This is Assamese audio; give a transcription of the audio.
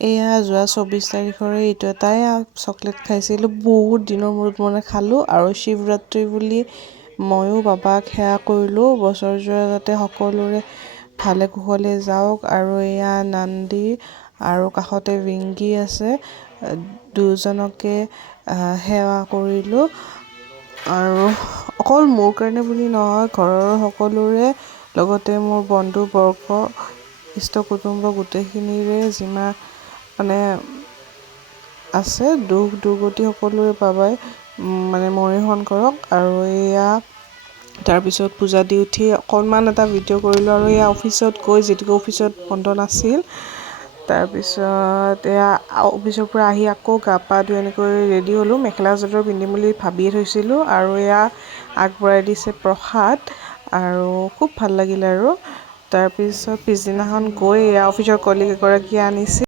এয়া যোৱা 24 তাৰিখৰে এইটো এটাই চকলেট খাইছিলোঁ, বহুত দিনৰ মূৰত মানে খালোঁ। আৰু শিৱৰাত্ৰি বুলি ময়ো বাবাক সেৱা কৰিলোঁ, বছৰজোৰা যাতে সকলোৰে ভালে কুশলে যাওক। আৰু এয়া নান্দি আৰু কাষতে ৰিংগী আছে, দুজনকে সেৱা কৰিলোঁ। আৰু অকল মোৰ কাৰণে বুলি নহয়, ঘৰৰ সকলোৰে, লগতে মোৰ বন্ধুবৰ্গ, ইষ্ট কুটুম্ব গোটেইখিনিৰে যিমান মানে আছে দুখ দুৰ্গতি সকলোৰে বাবাই মানে মৰিহৰণ কৰক। আৰু এয়া তাৰপিছত পূজা দি উঠি অকণমান এটা ভিডিঅ' কৰিলোঁ। আৰু এয়া অফিচত গৈ, যিহেতুকে অফিচত বন্ধ নাছিল, তাৰপিছত এয়া অফিচৰ পৰা আহি আকৌ গা পা ধুই এনেকৈ ৰেডি হ'লোঁ। মেখেলা চাদৰ পিন্ধিম বুলি ভাবিয়ে থৈছিলোঁ। আৰু এয়া আগবঢ়াই দিছে প্ৰসাদ, আৰু খুব ভাল লাগিল। আৰু তাৰপিছত পিছদিনাখন গৈ এয়া অফিচৰ কলিগ এগৰাকীয়ে আনিছিল।